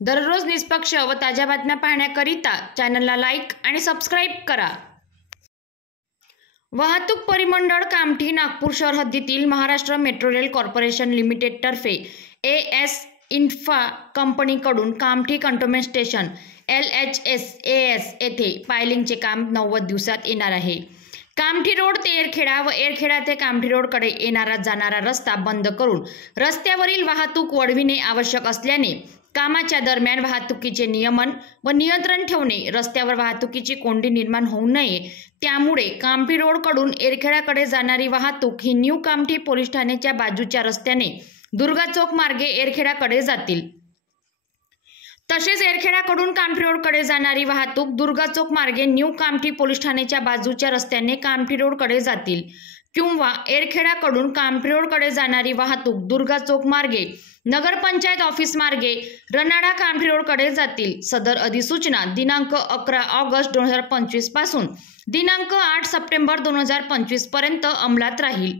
दररोज निष्पक्ष व ताज्या बातम्या पाहण्याकरिता चॅनलला लाईक आणि सबस्क्राईब करा। वाहतूक परिमंडळ कामठी नागपूर शहर हद्दीतील Maharashtra metro rail corporation limited तर्फे AS इन्फ्रा कंपनीकडून कामठी कंटोन्मेंट स्टेशन LHS-AS येथे पायलिंगचे काम 90 दिवसात येणार आहे। कामठी रोड ते एरखेडा व एरखेडा ते कामठी रोडकडे येणारा जाणारा रस्ता बंद करून रस्त्यावरील वाहतूक वळविणे आवश्यक असल्याने कामाच्या दरम्यान वाहतुकीचे नियमन व नियंत्रण ठेवणे, रस्त्यावर वाहतुकीची कोंडी निर्माण होऊ नये त्यामुळे कामठी रोडकडून एरखेडाकडे जाणारी वाहतूक ही न्यू कामठी पोलीस ठाण्याच्या बाजूच्या रस्त्याने दुर्गा चौक मार्गे एरखेडाकडे जातील। तसेच एरखेडाकडून कामठी रोडकडे जाणारी वाहतूक दुर्गा चौक मार्गे न्यू कामठी पोलीस ठाण्याच्या बाजूच्या रस्त्याने कामठी रोडकडे जातील किंवा एरखेडाकडून कामठी रोडकडे जाणारी वाहतूक दुर्गा चौक मार्गे नगरपंचायत ऑफिस मार्गे रनाडा कामठी रोडकडे जातील। सदर अधिसूचना दिनांक 11 ऑगस्ट 2025 पासून दिनांक 8 सप्टेंबर 2025 पर्यंत अंमलात राहील।